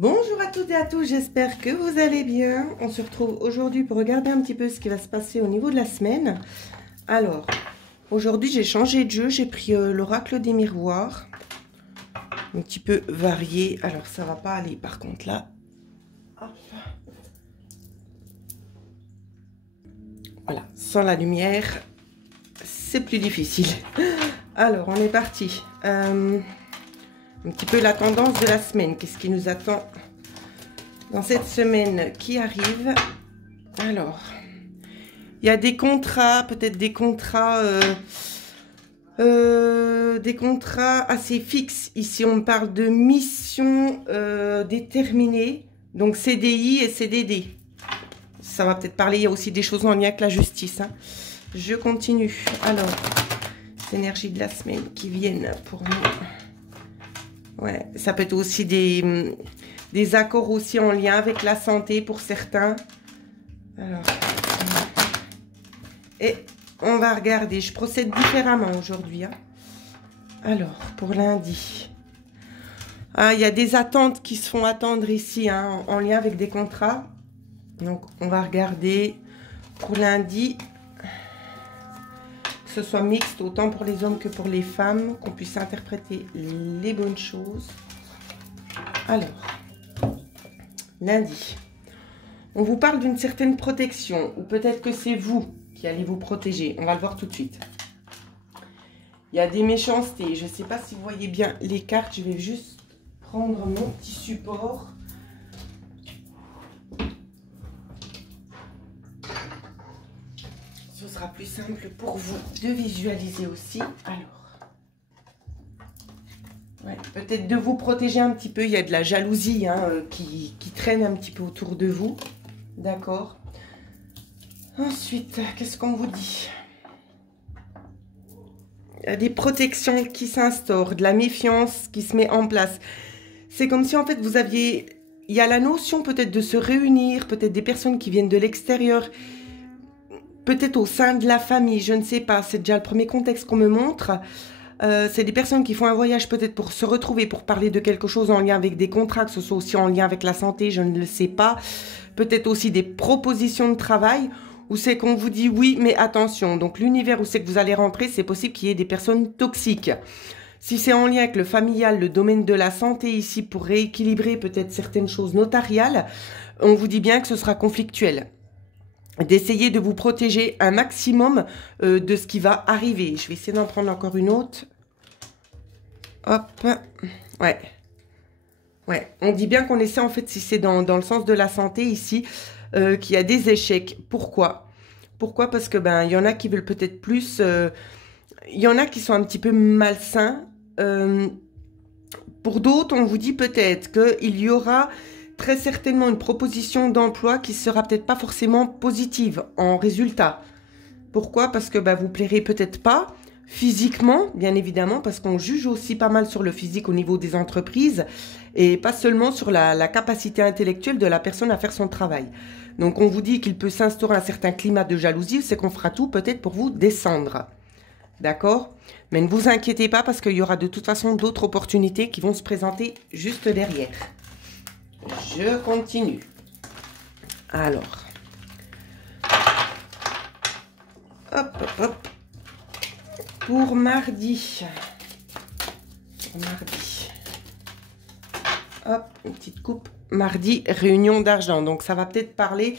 Bonjour à toutes et à tous, j'espère que vous allez bien. On se retrouve aujourd'hui pour regarder un petit peu ce qui va se passer au niveau de la semaine. Alors, aujourd'hui j'ai changé de jeu, j'ai pris l'oracle des miroirs. Un petit peu varié, alors ça va pas aller par contre là. Hop. Voilà, sans la lumière, c'est plus difficile. Alors, on est parti. Un petit peu la tendance de la semaine. Qu'est-ce qui nous attend dans cette semaine qui arrive? Alors, il y a des contrats, peut-être des contrats assez fixes. Ici, on parle de mission déterminée. Donc, CDI et CDD. Ça va peut-être parler, il y a aussi des choses en lien avec la justice. Hein. Je continue. Alors, les énergies de la semaine qui viennent pour nous. Ouais, ça peut être aussi des accords aussi en lien avec la santé pour certains. Alors, et on va regarder. Je procède différemment aujourd'hui. Hein. Alors, pour lundi. Ah, il y a des attentes qui se font attendre ici, hein, en lien avec des contrats. Donc, on va regarder pour lundi. Que ce soit mixte autant pour les hommes que pour les femmes, qu'on puisse interpréter les bonnes choses. Alors, lundi, on vous parle d'une certaine protection, ou peut-être que c'est vous qui allez vous protéger. On va le voir tout de suite. Il y a des méchancetés. Je ne sais pas si vous voyez bien les cartes. Je vais juste prendre mon petit support. Ce sera plus simple pour vous de visualiser aussi. Alors, ouais, peut-être de vous protéger un petit peu. Il y a de la jalousie hein, qui traîne un petit peu autour de vous. D'accord. Ensuite, qu'est-ce qu'on vous dit? Il y a des protections qui s'instaurent, de la méfiance qui se met en place. C'est comme si en fait vous aviez... Il y a la notion peut-être de se réunir, peut-être des personnes qui viennent de l'extérieur, peut-être au sein de la famille, je ne sais pas. C'est déjà le premier contexte qu'on me montre. C'est des personnes qui font un voyage peut-être pour se retrouver, pour parler de quelque chose en lien avec des contrats, que ce soit aussi en lien avec la santé, je ne le sais pas. Peut-être aussi des propositions de travail, où c'est qu'on vous dit oui, mais attention. Donc l'univers où c'est que vous allez rentrer, c'est possible qu'il y ait des personnes toxiques. Si c'est en lien avec le familial, le domaine de la santé ici, pour rééquilibrer peut-être certaines choses notariales, on vous dit bien que ce sera conflictuel. D'essayer de vous protéger un maximum de ce qui va arriver. Je vais essayer d'en prendre encore une autre. Hop. Ouais. Ouais. On dit bien qu'on essaie, en fait, si c'est dans le sens de la santé ici, qu'il y a des échecs. Pourquoi? Pourquoi? Parce que, ben, il y en a qui veulent peut-être plus... il y en a qui sont un petit peu malsains. Pour d'autres, on vous dit peut-être qu'il y aura... très certainement une proposition d'emploi qui sera peut-être pas forcément positive en résultat. Pourquoi? Parce que bah, vous plairez peut-être pas physiquement, bien évidemment, parce qu'on juge aussi pas mal sur le physique au niveau des entreprises et pas seulement sur la capacité intellectuelle de la personne à faire son travail. Donc on vous dit qu'il peut s'instaurer un certain climat de jalousie, c'est qu'on fera tout peut-être pour vous descendre. D'accord? Mais ne vous inquiétez pas parce qu'il y aura de toute façon d'autres opportunités qui vont se présenter juste derrière. Je continue. Alors. Hop, hop, hop. Pour mardi. Hop, une petite coupe. Mardi, réunion d'argent. Donc, ça va peut-être parler.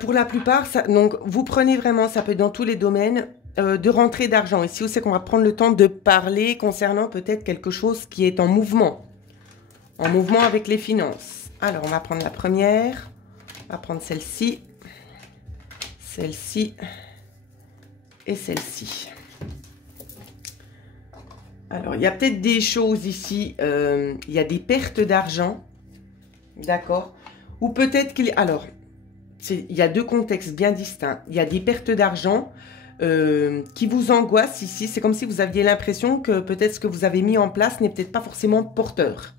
Pour la plupart, ça, donc, vous prenez vraiment, ça peut être dans tous les domaines, de rentrée d'argent. Ici, c'est qu'on va prendre le temps de parler concernant peut-être quelque chose qui est en mouvement. En mouvement avec les finances. Alors, on va prendre la première. On va prendre celle-ci. Celle-ci. Et celle-ci. Alors, il y a peut-être des choses ici. Il y a des pertes d'argent. D'accord. Ou peut-être qu'il y a... Alors, il y a deux contextes bien distincts. Il y a des pertes d'argent qui vous angoissent ici. C'est comme si vous aviez l'impression que peut-être ce que vous avez mis en place n'est peut-être pas forcément porteur.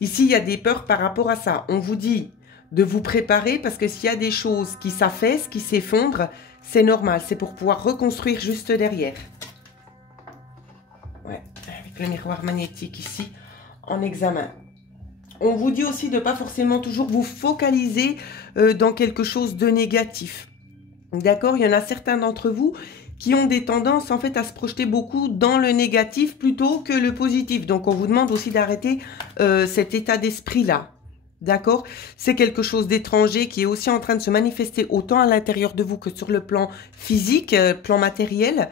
Ici, il y a des peurs par rapport à ça. On vous dit de vous préparer parce que s'il y a des choses qui s'affaissent, qui s'effondrent, c'est normal. C'est pour pouvoir reconstruire juste derrière. Ouais, avec le miroir magnétique ici en examen. On vous dit aussi de ne pas forcément toujours vous focaliser dans quelque chose de négatif. D'accord? Il y en a certains d'entre vous qui ont des tendances en fait à se projeter beaucoup dans le négatif plutôt que le positif. Donc on vous demande aussi d'arrêter cet état d'esprit-là. D'accord? C'est quelque chose d'étranger qui est aussi en train de se manifester autant à l'intérieur de vous que sur le plan physique, plan matériel.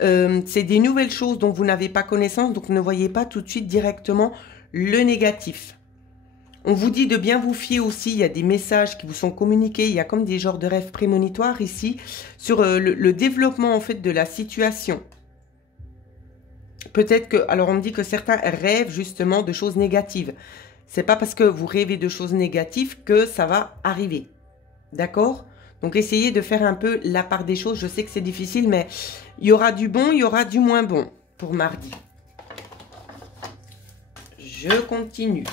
C'est des nouvelles choses dont vous n'avez pas connaissance, donc ne voyez pas tout de suite directement le négatif. On vous dit de bien vous fier aussi, il y a des messages qui vous sont communiqués, il y a comme des genres de rêves prémonitoires ici, sur le développement en fait de la situation. Peut-être que, alors on me dit que certains rêvent justement de choses négatives. C'est pas parce que vous rêvez de choses négatives que ça va arriver. D'accord? Donc essayez de faire un peu la part des choses, je sais que c'est difficile, mais il y aura du bon, il y aura du moins bon pour mardi. Je continue.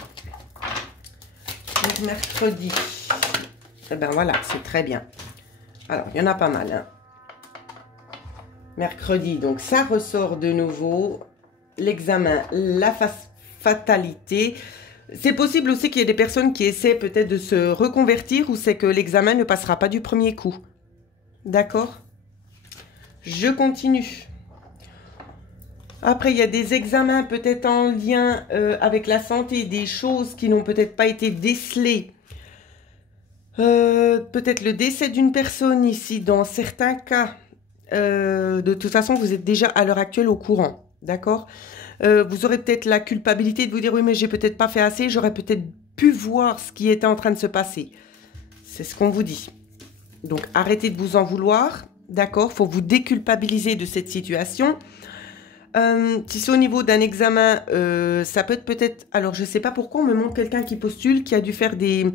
Donc, mercredi. Eh ben voilà, c'est très bien. Alors, il y en a pas mal. Hein. Mercredi, donc ça ressort de nouveau. L'examen, la fatalité. C'est possible aussi qu'il y ait des personnes qui essaient peut-être de se reconvertir ou c'est que l'examen ne passera pas du premier coup. D'accord? Je continue. Après, il y a des examens peut-être en lien avec la santé, des choses qui n'ont peut-être pas été décelées. Peut-être le décès d'une personne ici, dans certains cas. De toute façon, vous êtes déjà à l'heure actuelle au courant, d'accord? Vous aurez peut-être la culpabilité de vous dire, oui, mais j'ai peut-être pas fait assez, j'aurais peut-être pu voir ce qui était en train de se passer. C'est ce qu'on vous dit. Donc, arrêtez de vous en vouloir, d'accord? Faut vous déculpabiliser de cette situation. Si c'est au niveau d'un examen, ça peut être peut-être... Alors, je ne sais pas pourquoi on me montre quelqu'un qui postule, qui a dû faire des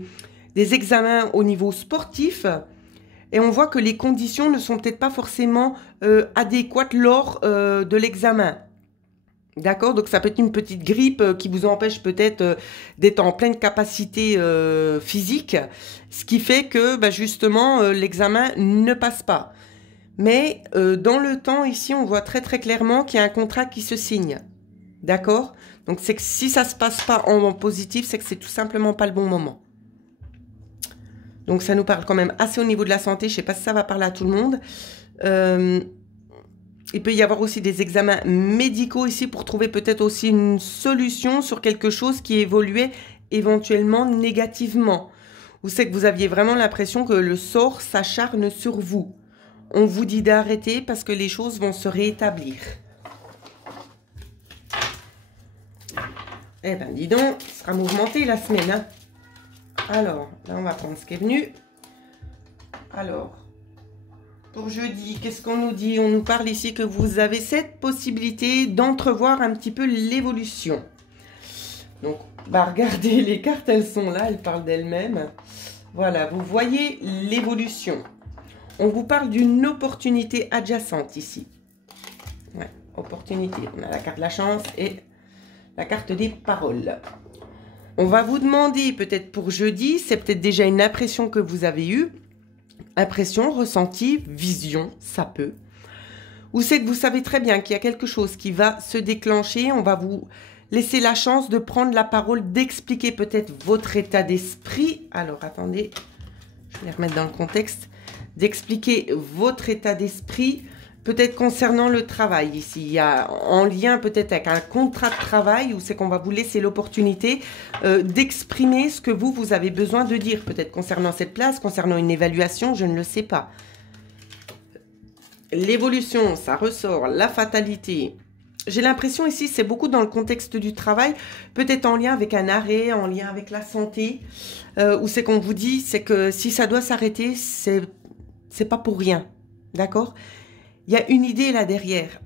examens au niveau sportif. Et on voit que les conditions ne sont peut-être pas forcément adéquates lors de l'examen. D'accord? Donc, ça peut être une petite grippe qui vous empêche peut-être d'être en pleine capacité physique. Ce qui fait que, bah, justement, l'examen ne passe pas. Mais dans le temps, ici, on voit très très clairement qu'il y a un contrat qui se signe. D'accord? Donc, c'est que si ça ne se passe pas en positif, c'est que c'est tout simplement pas le bon moment. Donc, ça nous parle quand même assez au niveau de la santé. Je ne sais pas si ça va parler à tout le monde. Il peut y avoir aussi des examens médicaux ici pour trouver peut-être aussi une solution sur quelque chose qui évoluait éventuellement négativement. Ou c'est que vous aviez vraiment l'impression que le sort s'acharne sur vous. On vous dit d'arrêter parce que les choses vont se rétablir. Eh ben, dis donc, ce sera mouvementé la semaine. Hein. Alors, là, on va prendre ce qui est venu. Alors, pour jeudi, qu'est-ce qu'on nous dit? On nous parle ici que vous avez cette possibilité d'entrevoir un petit peu l'évolution. Donc, bah, regardez, les cartes, elles sont là, elles parlent d'elles-mêmes. Voilà, vous voyez l'évolution. On vous parle d'une opportunité adjacente ici. Ouais, opportunité. On a la carte de la chance et la carte des paroles. On va vous demander, peut-être pour jeudi, c'est peut-être déjà une impression que vous avez eue. Impression, ressenti, vision, ça peut. Ou c'est que vous savez très bien qu'il y a quelque chose qui va se déclencher. On va vous laisser la chance de prendre la parole, d'expliquer peut-être votre état d'esprit. Alors, attendez, je vais les remettre dans le contexte. D'expliquer votre état d'esprit, peut-être concernant le travail ici. Il y a en lien peut-être avec un contrat de travail où c'est qu'on va vous laisser l'opportunité d'exprimer ce que vous avez besoin de dire. Peut-être concernant cette place, concernant une évaluation, je ne le sais pas. L'évolution, ça ressort, la fatalité. J'ai l'impression ici, c'est beaucoup dans le contexte du travail, peut-être en lien avec un arrêt, en lien avec la santé, où c'est qu'on vous dit, c'est que si ça doit s'arrêter, c'est pas pour rien, d'accord? Il y a une idée là derrière.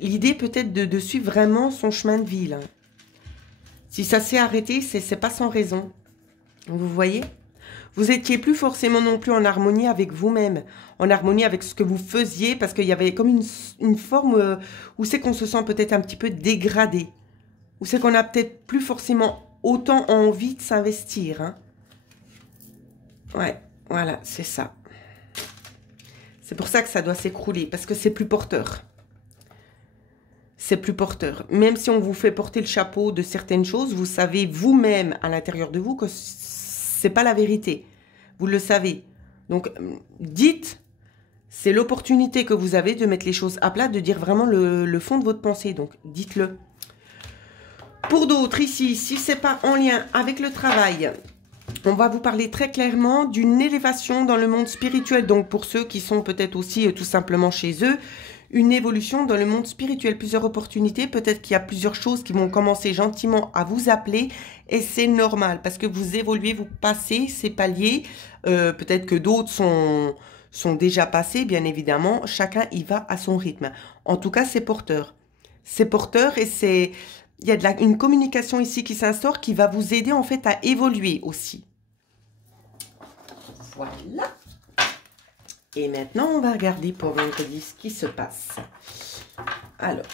L'idée peut-être de suivre vraiment son chemin de vie, là. Si ça s'est arrêté, c'est pas sans raison. Vous voyez? Vous étiez plus forcément non plus en harmonie avec vous-même, en harmonie avec ce que vous faisiez, parce qu'il y avait comme une forme où c'est qu'on se sent peut-être un petit peu dégradé, où c'est qu'on a peut-être plus forcément autant envie de s'investir. Hein. Ouais, voilà, c'est ça. C'est pour ça que ça doit s'écrouler, parce que c'est plus porteur. c'est plus porteur. Même si on vous fait porter le chapeau de certaines choses, vous savez vous-même à l'intérieur de vous que c'est pas la vérité. Vous le savez. Donc, dites, c'est l'opportunité que vous avez de mettre les choses à plat, de dire vraiment le fond de votre pensée. Donc, dites-le. Pour d'autres, ici, si c'est pas en lien avec le travail, on va vous parler très clairement d'une élévation dans le monde spirituel. Donc, pour ceux qui sont peut-être aussi tout simplement chez eux, une évolution dans le monde spirituel, plusieurs opportunités, peut-être qu'il y a plusieurs choses qui vont commencer gentiment à vous appeler et c'est normal parce que vous évoluez, vous passez ces paliers, peut-être que d'autres sont déjà passés, bien évidemment, chacun y va à son rythme. En tout cas, c'est porteur. C'est porteur et il y a une communication ici qui s'instaure qui va vous aider en fait à évoluer aussi. Voilà. Et maintenant, on va regarder pour vendredi ce qui se passe. Alors,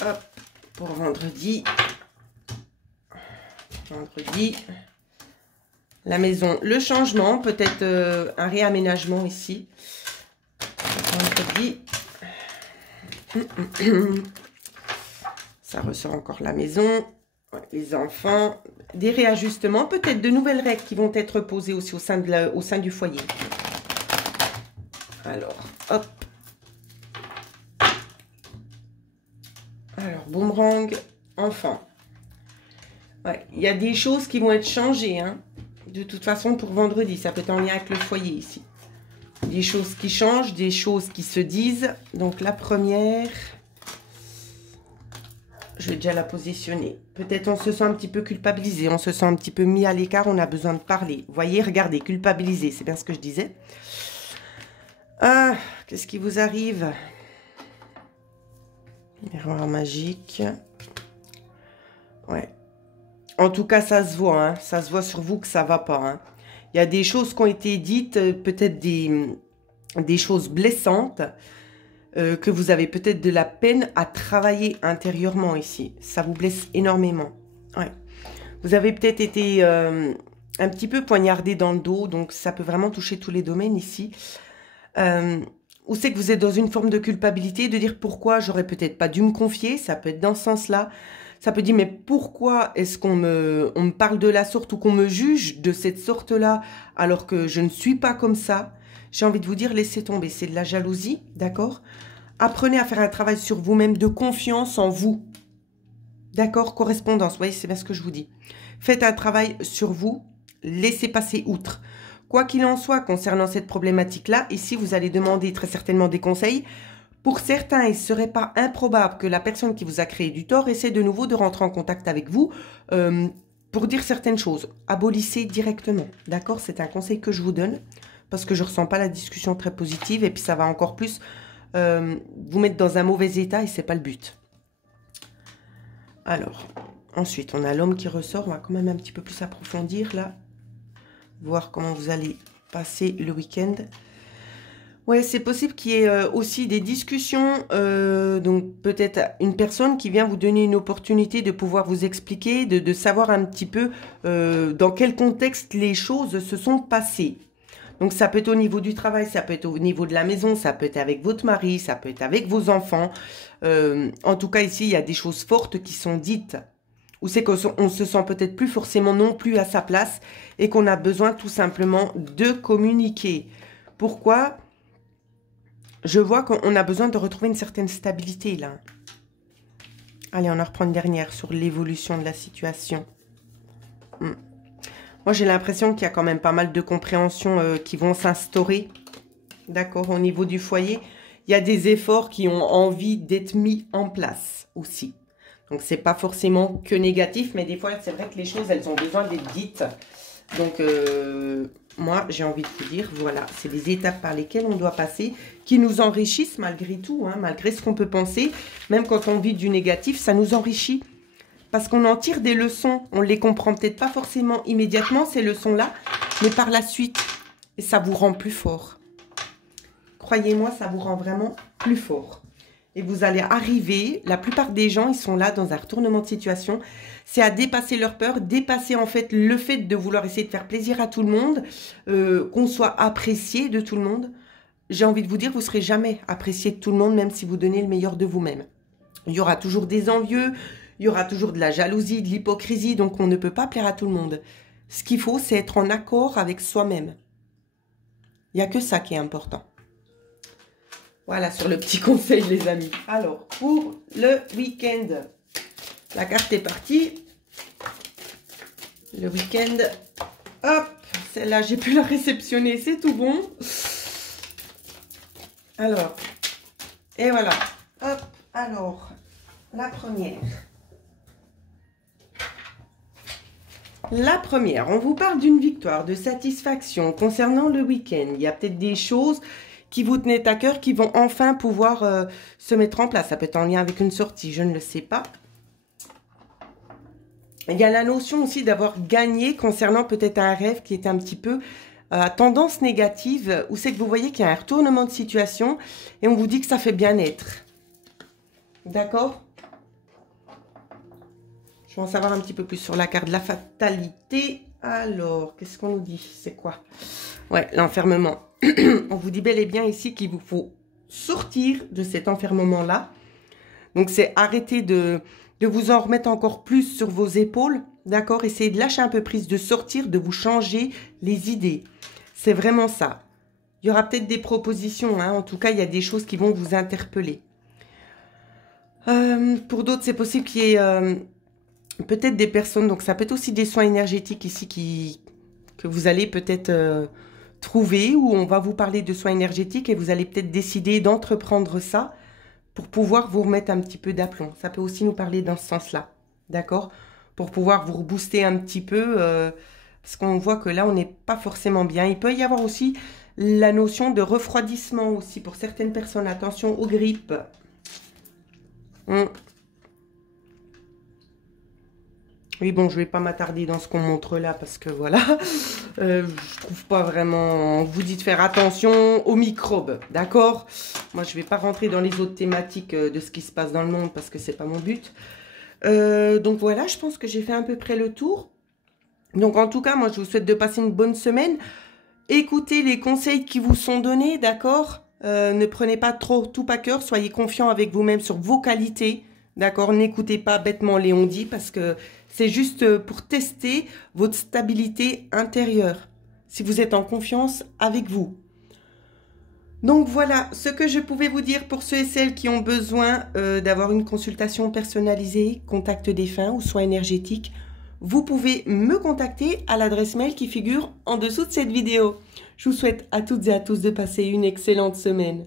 hop, pour vendredi, la maison, le changement, peut-être un réaménagement ici. Vendredi, ça ressort encore la maison, les enfants, des réajustements, peut-être de nouvelles règles qui vont être posées aussi au sein du foyer. Alors, hop. Alors, boomerang, enfant. Ouais, il y a des choses qui vont être changées, hein. De toute façon, pour vendredi, ça peut être en lien avec le foyer ici. Des choses qui changent, des choses qui se disent. Donc, la première, je vais déjà la positionner. Peut-être on se sent un petit peu culpabilisé, on se sent un petit peu mis à l'écart, on a besoin de parler. Vous voyez, regardez, culpabilisé, c'est bien ce que je disais. Ah, qu'est-ce qui vous arrive? Miroir magique. Ouais. En tout cas, ça se voit, hein. Ça se voit sur vous que ça va pas, hein. Il y a des choses qui ont été dites, peut-être des choses blessantes, que vous avez peut-être de la peine à travailler intérieurement ici. Ça vous blesse énormément. Ouais. Vous avez peut-être été un petit peu poignardé dans le dos, donc ça peut vraiment toucher tous les domaines ici. Ou c'est que vous êtes dans une forme de culpabilité, de dire pourquoi j'aurais peut-être pas dû me confier, ça peut être dans ce sens-là. Ça peut dire mais pourquoi est-ce qu'on me parle de la sorte ou qu'on me juge de cette sorte-là alors que je ne suis pas comme ça. J'ai envie de vous dire laissez tomber, c'est de la jalousie, d'accord? Apprenez à faire un travail sur vous-même de confiance en vous. D'accord? Correspondance, vous voyez, c'est bien ce que je vous dis. Faites un travail sur vous, laissez passer outre. Quoi qu'il en soit, concernant cette problématique-là, ici, vous allez demander très certainement des conseils. Pour certains, il ne serait pas improbable que la personne qui vous a créé du tort essaie de nouveau de rentrer en contact avec vous pour dire certaines choses. Abolissez directement, d'accord? C'est un conseil que je vous donne parce que je ne ressens pas la discussion très positive et puis ça va encore plus vous mettre dans un mauvais état et ce n'est pas le but. Alors, ensuite, on a l'homme qui ressort. On va quand même un petit peu plus approfondir là. Voir comment vous allez passer le week-end. Ouais, c'est possible qu'il y ait aussi des discussions, donc peut-être une personne qui vient vous donner une opportunité de pouvoir vous expliquer, de savoir un petit peu dans quel contexte les choses se sont passées. Donc ça peut être au niveau du travail, ça peut être au niveau de la maison, ça peut être avec votre mari, ça peut être avec vos enfants. En tout cas ici, il y a des choses fortes qui sont dites. Ou c'est qu'on se sent peut-être plus forcément non plus à sa place et qu'on a besoin tout simplement de communiquer. Pourquoi? Je vois qu'on a besoin de retrouver une certaine stabilité là. Allez, on en reprend une dernière sur l'évolution de la situation. Moi, j'ai l'impression qu'il y a quand même pas mal de compréhensions qui vont s'instaurer. D'accord, au niveau du foyer. Il y a des efforts qui ont envie d'être mis en place aussi. Donc, c'est pas forcément que négatif, mais des fois, c'est vrai que les choses, elles ont besoin d'être dites. Donc, moi, j'ai envie de vous dire, voilà, c'est des étapes par lesquelles on doit passer, qui nous enrichissent malgré tout, hein, malgré ce qu'on peut penser. Même quand on vit du négatif, ça nous enrichit. Parce qu'on en tire des leçons. On les comprend peut-être pas forcément immédiatement, ces leçons-là, mais par la suite. Et ça vous rend plus fort. Croyez-moi, ça vous rend vraiment plus fort. Et vous allez arriver, la plupart des gens, ils sont là dans un retournement de situation. C'est à dépasser leur peur, dépasser en fait le fait de vouloir essayer de faire plaisir à tout le monde, qu'on soit apprécié de tout le monde. j'ai envie de vous dire, vous ne serez jamais apprécié de tout le monde, même si vous donnez le meilleur de vous-même. Il y aura toujours des envieux, il y aura toujours de la jalousie, de l'hypocrisie, donc on ne peut pas plaire à tout le monde. Ce qu'il faut, c'est être en accord avec soi-même. Il n'y a que ça qui est important. Voilà, sur le petit conseil, les amis. Alors, pour le week-end, la carte est partie. Le week-end, hop, celle-là, j'ai pu la réceptionner, c'est tout bon. Alors, et voilà. Hop, alors, la première. La première, on vous parle d'une victoire, de satisfaction concernant le week-end. Il y a peut-être des choses qui vous tenaient à cœur, qui vont enfin pouvoir se mettre en place. Ça peut être en lien avec une sortie, je ne le sais pas. Il y a la notion aussi d'avoir gagné concernant peut-être un rêve qui est un petit peu à tendance négative, où c'est que vous voyez qu'il y a un retournement de situation et on vous dit que ça fait bien être. D'accord ? Je vais en savoir un petit peu plus sur la carte de la fatalité. Alors, qu'est-ce qu'on nous dit? C'est quoi? Ouais, l'enfermement. On vous dit bel et bien ici qu'il vous faut sortir de cet enfermement-là. Donc, c'est arrêter de vous en remettre encore plus sur vos épaules. D'accord? Essayez de lâcher un peu prise, de sortir, de vous changer les idées. C'est vraiment ça. Il y aura peut-être des propositions. Hein. En tout cas, il y a des choses qui vont vous interpeller. Pour d'autres, c'est possible qu'il y ait... peut-être des personnes, donc ça peut être aussi des soins énergétiques ici que vous allez peut-être trouver, où on va vous parler de soins énergétiques et vous allez peut-être décider d'entreprendre ça pour pouvoir vous remettre un petit peu d'aplomb. Ça peut aussi nous parler dans ce sens-là, d'accord? Pour pouvoir vous rebooster un petit peu, parce qu'on voit que là, on n'est pas forcément bien. Il peut y avoir aussi la notion de refroidissement aussi pour certaines personnes. Attention aux grippes. Oui, bon, je ne vais pas m'attarder dans ce qu'on montre là parce que voilà, je trouve pas vraiment... On vous dit de faire attention aux microbes, d'accord? Moi, je ne vais pas rentrer dans les autres thématiques de ce qui se passe dans le monde parce que c'est pas mon but. Donc voilà, je pense que j'ai fait à peu près le tour. Donc en tout cas, moi, je vous souhaite de passer une bonne semaine. Écoutez les conseils qui vous sont donnés, d'accord? Ne prenez pas trop tout à cœur, soyez confiants avec vous-même sur vos qualités. D'accord, n'écoutez pas bêtement Léon dit parce que c'est juste pour tester votre stabilité intérieure. Si vous êtes en confiance avec vous. Donc voilà ce que je pouvais vous dire pour ceux et celles qui ont besoin d'avoir une consultation personnalisée, contact défunt ou soins énergétiques. Vous pouvez me contacter à l'adresse mail qui figure en dessous de cette vidéo. Je vous souhaite à toutes et à tous de passer une excellente semaine.